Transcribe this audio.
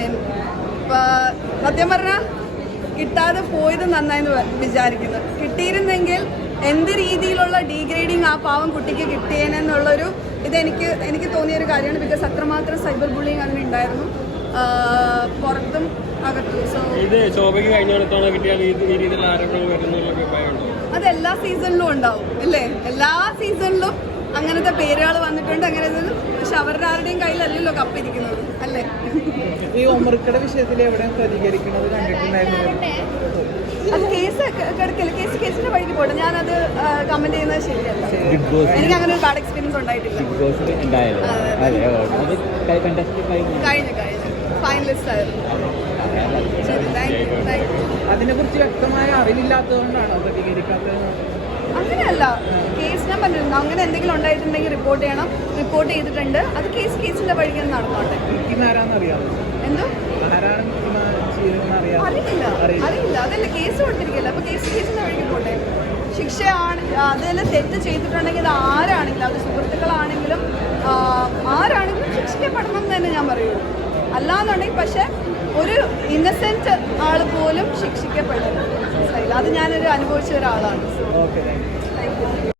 മീൻ സത്യം പറഞ്ഞാൽ കിട്ടാതെ പോയത് നന്നായെന്ന് വിചാരിക്കുന്നു. കിട്ടിയിരുന്നെങ്കിൽ എന്ത് രീതിയിലുള്ള ഡീഗ്രേഡിങ് ആ പാവം കുട്ടിക്ക് കിട്ടിയേനെന്നുള്ളൊരു എനിക്ക് തോന്നിയൊരു കാര്യമാണ്. ബിക്കോസ് അത്രമാത്രം സൈബർ ബുള്ളിങ് അങ്ങനെ ഉണ്ടായിരുന്നു പുറത്തും അകത്തും. സോ അത് എല്ലാ സീസണിലും ഉണ്ടാവും അല്ലേ? എല്ലാ സീസണിലും അങ്ങനത്തെ പേരുകൾ വന്നിട്ടുണ്ട്. അങ്ങനെ പക്ഷെ അവരുടെ ആരുടെയും കയ്യിലല്ലല്ലോ കപ്പിരിക്കുന്നത് അല്ലേ? ഈ ഒമർക്കയുടെ വിഷയത്തിൽ എവിടെയും പ്രതികരിക്കുന്നത് കണ്ടിട്ടുണ്ടായിരുന്നു. അത് കേസിന്റെ വഴിക്ക് പോട്ടെ. ഞാനത് കമന്റ് ചെയ്യുന്നത് ശരിയല്ല. എനിക്ക് അങ്ങനെ ഒരു ബാഡ് എക്സ്പീരിയൻസ് ഉണ്ടായിട്ടില്ല. കഴിഞ്ഞു ഫൈനലിസ്റ്റ് ആയിരുന്നു. അതിനെ കുറിച്ച് വ്യക്തമായ അറിവില്ലാത്തതുകൊണ്ടാണോ പ്രതികരിക്കാത്തത്? അങ്ങനെയല്ല, കേസ് ഞാൻ പറഞ്ഞിരുന്നു. അങ്ങനെ എന്തെങ്കിലും ഉണ്ടായിട്ടുണ്ടെങ്കിൽ റിപ്പോർട്ട് ചെയ്യണം. റിപ്പോർട്ട് ചെയ്തിട്ടുണ്ട്. അത് കേസിന്റെ വഴിക്ക് നടന്നോട്ടെ. എന്തോ അറിയില്ല. അതല്ല കേസ് കൊടുത്തിരിക്കില്ല. അപ്പൊ കേസിന്റെ വഴിക്ക് പോട്ടെ. ശിക്ഷയാണ് അതിൽ തെറ്റ് ചെയ്തിട്ടുണ്ടെങ്കിൽ അത് ആരാണെങ്കിലും, അത് സുഹൃത്തുക്കളാണെങ്കിലും ആരാണെങ്കിലും ശിക്ഷിക്കപ്പെടണം എന്ന് തന്നെ ഞാൻ പറയുള്ളൂ. അല്ലാന്നുണ്ടെങ്കിൽ പക്ഷെ ഒരു ഇന്നസെന്റ് ആൾ പോലും ശിക്ഷിക്കപ്പെടണം. അത് ഞാനൊരു അനുഭവിച്ച ഒരാളാണ്.